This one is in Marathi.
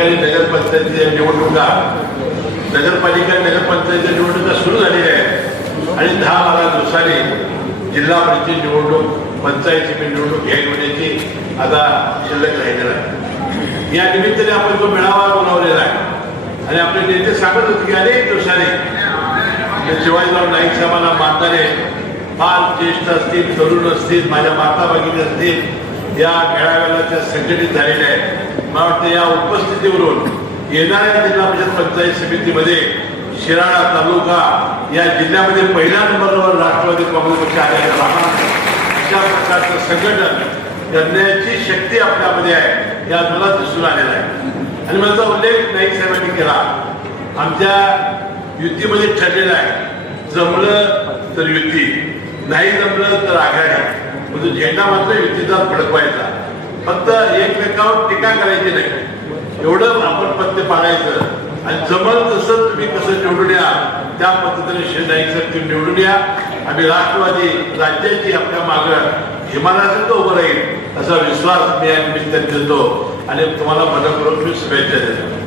काही नगरपंचायतीच्या निवडणुका. नगरपालिका नगरपंचायतीच्या निवडणुका सुरू झालेल्या आहेत. आणि दहा बारा दिवसांनी जिल्हा परिषद निवडणूक पंचायतीची निवडणूक घेण्याची आता शिल्लक राहिलेला आहे. या निमित्ताने आपण तो मेळावा बोलावलेला आहे आणि आपले नेते सांगत होते की अनेक दिवसांनी शिवाजीराव नाईक साहेबांना मानणारे फार ज्येष्ठ असतील तरुण असतील माझ्या माता भगिनी असतील या मेळाव्याला त्या संघटित झालेल्या आहेत. मला वाटतं या उपस्थितीवरून येणाऱ्या जिल्हा परिषद पंचायत समितीमध्ये शिराळा तालुका या जिल्ह्यामध्ये पहिल्या नंबरवर राष्ट्रवादी काँग्रेस पक्ष आलेला अशा प्रकारचं संघटन करण्याची शक्ती आपल्यामध्ये आहे या मला दिसून आलेला आहे. आणि माझा उल्लेख नाईक साहेबांनी केला. आमच्या युतीमध्ये ठरलेला आहे जमलं तर युती नाही जमलं तर आघाडी. परंतु झेंडा मात्र युतीचा फडकवायचा फक्त एकमेकावर टीका करायची नाही. एवढं आपण पत्ते पाळायचं आणि जमल तसं तुम्ही कसं निवडून या त्या पद्धतीने श्री तुम्ही निवडून या आम्ही राष्ट्रवादी राज्याची आपल्या मागं हिमालयाचं उभं राहील असा विश्वास मी या निमित्ताने देतो. आणि तुम्हाला मनपूर्वक मी शुभेच्छा देतो.